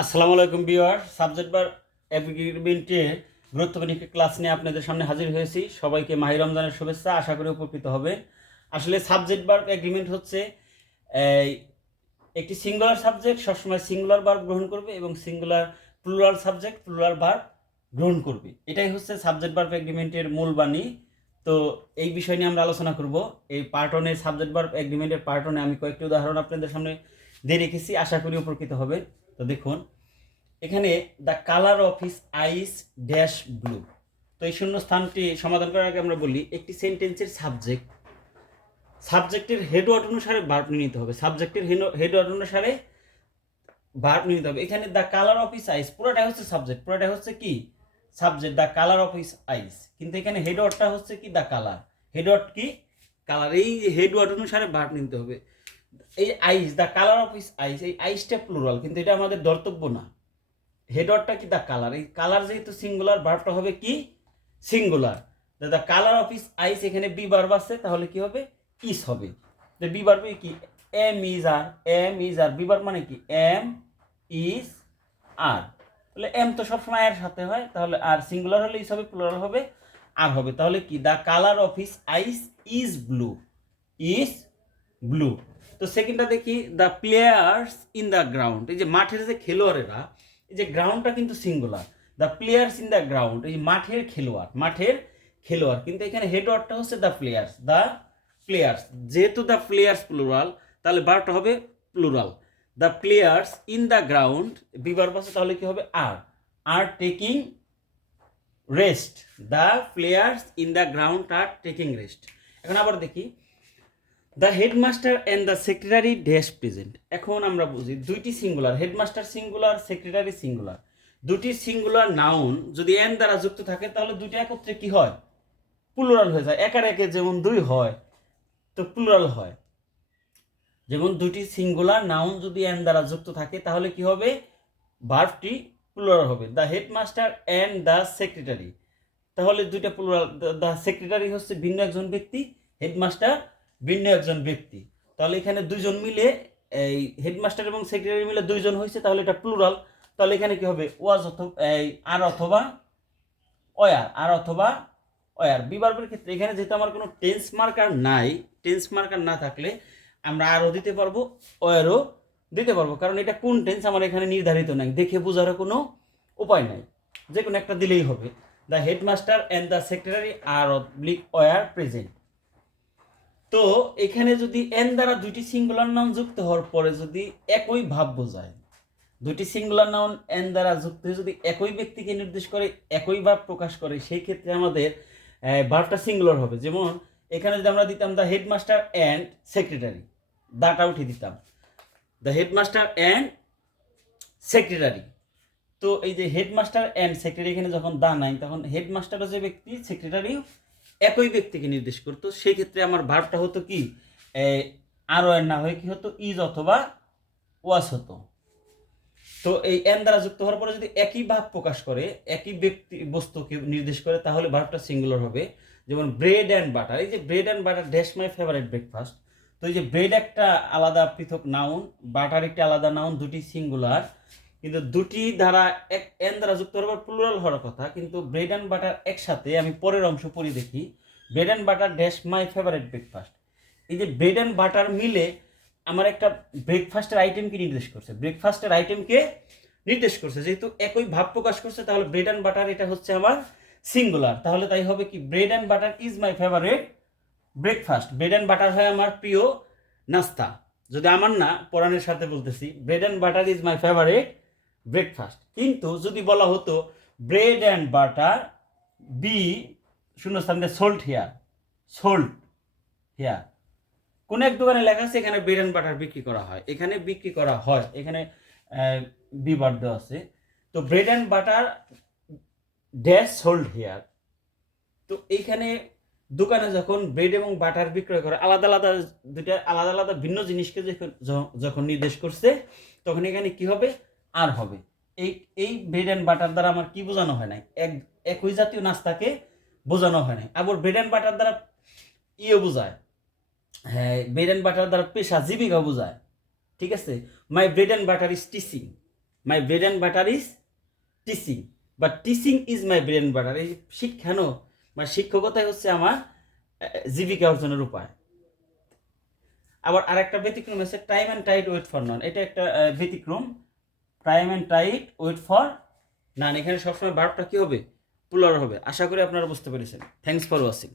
আসসালামু আলাইকুম viewer. Subject বার এগ্রিমেন্টের গুরুত্বপূর্ণ একটি ক্লাস নিয়ে আপনাদের সামনে হাজির হয়েছি। সবাইকে মাহি রমজানের শুভেচ্ছা, আশা করি উপকৃত হবে। আসলে সাবজেক্ট বার এগ্রিমেন্ট হচ্ছে এই একটি সিঙ্গুলার সাবজেক্ট সবসময় সিঙ্গুলার ভার্ব গ্রহণ করবে এবং singular plural subject plural verb গ্রহণ করবে। এটাই হচ্ছে সাবজেক্ট ভার্ব এগ্রিমেন্টের মূল বাণী। তো এই বিষয় নিয়ে আমরা আলোচনা করব। এই পার্ট ওয়ানের সাবজেক্ট ভার্ব এগ্রিমেন্টের পার্ট ওয়ানে আমি কয়েকটি উদাহরণ আপনাদের সামনে দিয়ে রেখেছি, আশা করি উপকৃত হবে। তো দেখুন এখানে the colour of his eyes dash blue. তো এই শূন্য স্থানটি সমাধান করার আগে আমরা বলি একটি সেন্টেন্সের সাবজেক্টের হেডওয়ার্ড অনুসারে ভার্ব নিতে হবে। সাবজেক্টের হেডওয়ার্ড অনুসারে ভার্ব নিতে হবে। এখানে the colour of his eyes পুরোটা হচ্ছে সাবজেক্ট, পুরোটা হচ্ছে কি subject, the colour of his eyes. কিন্তু এখানে হেডওয়ার্ডটা হচ্ছে কি দ্য কালার। হেডওয়ার্ড কি কালার, এই হেডওয়ার্ড অনুসারে ভার্ব নিতে হবে। এই eyes, the colour of his eyes, এই আইসটা প্লুরাল, কিন্তু এটা আমাদের ধর্তব্য না। হেডওয়ার্ডটা কি দ্য কালার, এই কালার যেহেতু সিঙ্গুলার ভার্বটা হবে কি singular. The colour of his eyes, এখানে বি ভার্ব আছে, তাহলে কি হবে ইস হবে। তো বি ভার্বে কি am is are, am is are, be verb মানে কি এম ইজ আর। তাহলে এম তো সবসময় এর সাথে হয়, তাহলে আর সিঙ্গুলার হলে ইস হবে, প্লুরাল হবে আর হবে। তাহলে কি the colour of his eyes is blue, is blue. তো সেকেন্ডটা দেখি the players in the ground, এই যে মাঠের যে খেলোয়াড়েরা, এই যে গ্রাউন্ডটা কিন্তু singular. The players in the ground, এই মাঠের খেলোয়াড়, মাঠের খেলোয়াড়, কিন্তু এখানে হেডওয়ার্ডটা হচ্ছে দ্য প্লেয়ার্স, দ্য প্লেয়ার্স। যেহেতু দ্য প্লেয়ার্স প্লুরাল, তাহলে ভার্বটা হবে plural. The players in the ground be verb পাশে, তাহলে কি হবে are taking rest. The players in the ground R taking rest. এখন আবার দেখি the headmaster and the secretary dash present. এখন আমরা বুঝি দুইটি singular, headmaster singular, secretary singular, দুটি সিঙ্গুলার নাউন যদি এন দ্বারা যুক্ত থাকে তাহলে দুইটা একত্রে কি হয় প্লুরাল হয়ে যায়। একার একে যেমন দুই হয় তো প্লুরাল হয়। যেমন দুটি সিঙ্গুলার নাউন যদি এন দ্বারা যুক্ত থাকে তাহলে কি হবে ভার্বটি প্লুরাল হবে। The headmaster and the secretary, তাহলে দুইটা প্লুরাল। দ্য সেক্রেটারি হচ্ছে ভিন্ন একজন ব্যক্তি, হেডমাস্টার ভিন্ন একজন ব্যক্তি। তাহলে এখানে দুইজন মিলে, এই হেডমাস্টার এবং সেক্রেটারি মিলে দুইজন হয়েছে, তাহলে এটা প্লুরাল। তাহলে এখানে কি হবে ওয়াজ অথবা এই আর অথবা অয়ার, আর অথবা অয়ার। বিভার্বের ক্ষেত্রে এখানে যেহেতু আমার কোনো টেন্স মার্কার নাই, টেন্স মার্কার না থাকলে আমরা আরও দিতে পারবো, অয়ারও দিতে পারবো, কারণ এটা কোন টেন্স আমার এখানে নির্ধারিত নাই, দেখে বোঝারও কোনো উপায় নাই, যে কোনো একটা দিলেই হবে। The headmaster and the secretary are oblique were present. তো এখানে যদি এন দ্বারা দুইটি সিঙ্গুলার নাউন যুক্ত হওয়ার পরে যদি একই ভাব বোঝায়, দুইটি সিঙ্গুলার নাউন এন দ্বারা যুক্ত হয়ে যদি একই ব্যক্তিকে নির্দেশ করে, একই ভাব প্রকাশ করে, সেই ক্ষেত্রে আমাদের ভার্বটা সিঙ্গুলার হবে। যেমন এখানে যদি আমরা দিতাম দ্য হেডমাস্টার অ্যান্ড সেক্রেটারি, দাটা উঠিয়ে দিতাম দ্য হেডমাস্টার অ্যান্ড সেক্রেটারি। তো এই যে হেডমাস্টার অ্যান্ড সেক্রেটারি, এখানে যখন দা নাই তখন হেডমাস্টারও যে ব্যক্তি, সেক্রেটারিও একই ব্যক্তিকে নির্দেশ করতো। সেই ক্ষেত্রে আমার ভার্বটা হতো কি আরও এর না হয়ে কি হতো ইজ অথবা ওয়াস হতো। তো এই এন দ্বারা যুক্ত হওয়ার পরে যদি একই ভাব প্রকাশ করে, একই ব্যক্তি বস্তুকে নির্দেশ করে, তাহলে ভার্বটা সিঙ্গুলার হবে। যেমন ব্রেড অ্যান্ড বাটার, এই যে bread and butter dash my favourite breakfast. তো এই যে ব্রেড একটা আলাদা পৃথক নাউন, বাটার একটি আলাদা নাউন, দুটি সিঙ্গুলার, কিন্তু দুটি দ্বারা এক এন দ্বারা যুক্ত হওয়ার পর প্লুরাল হওয়ার কথা, কিন্তু ব্রেড অ্যান্ড বাটার একসাথে। আমি পরের অংশ পড়ি দেখি bread and butter dash my favourite breakfast. এই যে ব্রেড অ্যান্ড বাটার মিলে আমার একটা ব্রেকফাস্টের আইটেমকে নির্দেশ করছে, ব্রেকফাস্টের আইটেমকে নির্দেশ করছে। যেহেতু একই ভাব প্রকাশ করছে, তাহলে ব্রেড অ্যান্ড বাটার এটা হচ্ছে আমার সিঙ্গুলার। তাহলে তাই হবে কি bread and butter is my favourite breakfast. Bread and butter হয় আমার প্রিয় নাস্তা। যদি আমার না, পরাণের সাথে বলতেছি bread and butter is my favourite breakfast. কিন্তু যদি বলা হতো ব্রেড অ্যান্ড বাটার বি শূন্যস্থান দিয়ে সোল্ড হিয়ার, সোল্ড হিয়ার, কোন এক দোকানে লেখা আছে এখানে ব্রেড অ্যান্ড বাটার বিক্রি করা হয়, এখানে বিক্রি করা হয়, এখানে বিবার দেওয়া আছে। তো bread and butter dash sold here. তো এইখানে দোকানে যখন ব্রেড এবং বাটার বিক্রয় করে, আলাদা আলাদা দুইটা আলাদা আলাদা ভিন্ন জিনিসকে যখন নির্দেশ করছে, তখন এখানে কি হবে আর হবে। এই এই ব্রেড অ্যান্ড বাটার দ্বারা আমার কি বোঝানো হয় নাই, একই জাতীয় নাস্তাকে বোঝানো হয় নাই। আবার ব্রেড অ্যান্ড বাটার দ্বারা ইয়ে বোঝায়, হ্যাঁ ব্রেড অ্যান্ড বাটার দ্বারা পেশা জীবিকা বোঝায়। ঠিক আছে, my bread and butter is teaching, my bread and butter is teaching, বা teaching is my bread and butter. এই শিক্ষানো বা শিক্ষকতাই হচ্ছে আমার জীবিকা অর্জনের উপায়। আবার আরেকটা ব্যতিক্রম আছে time and tide wait for none, এটা একটা ব্যতিক্রম। Time and tide wait for none, এখানে সবসময় ভার্বটা কি হবে? প্লুরাল হবে। আশা করি আপনারা বুঝতে পেরেছেন। Thanks for watching.